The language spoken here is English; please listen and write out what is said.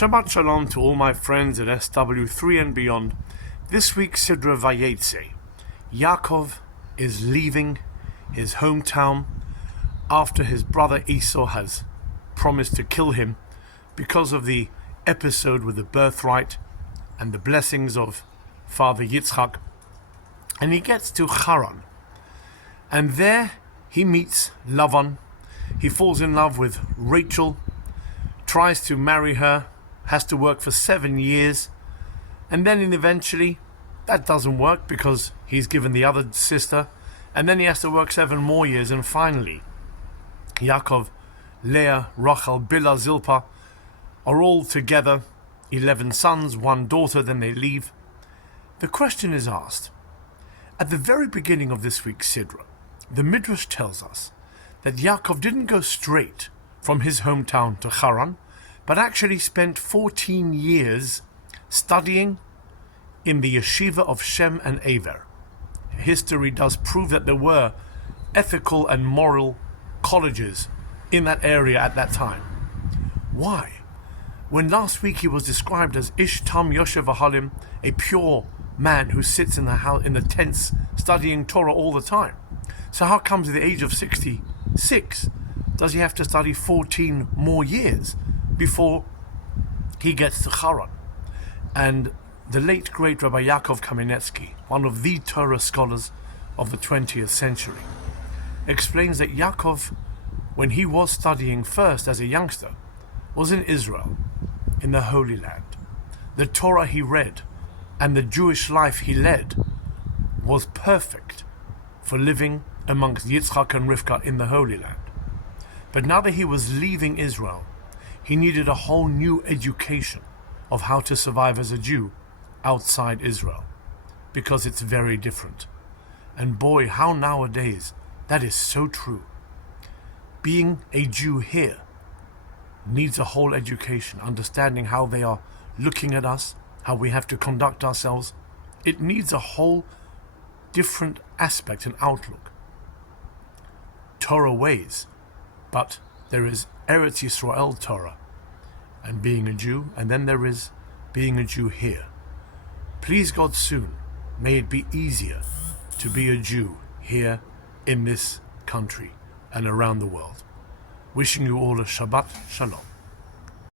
Shabbat Shalom to all my friends at SW3 and beyond. This week's Sidra Vayetzei. Yaakov is leaving his hometown after his brother Esau has promised to kill him because of the episode with the birthright and the blessings of Father Yitzchak. And he gets to Haran. And there he meets Lavan. He falls in love with Rachel, tries to marry her, has to work for 7 years, and then eventually that doesn't work because he's given the other sister, and then he has to work 7 more years, and finally Yaakov, Leah, Rachel, Bilhah, Zilpah are all together, 11 sons, 1 daughter, then they leave. The question is asked, at the very beginning of this week's Sidra, the Midrash tells us that Yaakov didn't go straight from his hometown to Haran, but actually spent 14 years studying in the yeshiva of Shem and Aver. History does prove that there were ethical and moral colleges in that area at that time. Why? When last week he was described as Ish Tam Yoshev Ahalim, a pure man who sits in the house, in the tents studying Torah all the time. So how comes at the age of 66 does he have to study 14 more years before he gets to Haran? And the late great Rabbi Yaakov Kamenetsky, one of the Torah scholars of the 20th century, explains that Yaakov, when he was studying first as a youngster, was in Israel, in the Holy Land. The Torah he read and the Jewish life he led was perfect for living amongst Yitzchak and Rivka in the Holy Land. But now that he was leaving Israel, he needed a whole new education of how to survive as a Jew outside Israel, because it's very different. And boy, how nowadays that is so true. Being a Jew here needs a whole education, understanding how they are looking at us, how we have to conduct ourselves. It needs a whole different aspect and outlook. Torah ways, but there is Eretz Yisrael Torah and being a Jew, and then there is being a Jew here. Please God, soon may it be easier to be a Jew here in this country and around the world. Wishing you all a Shabbat Shalom.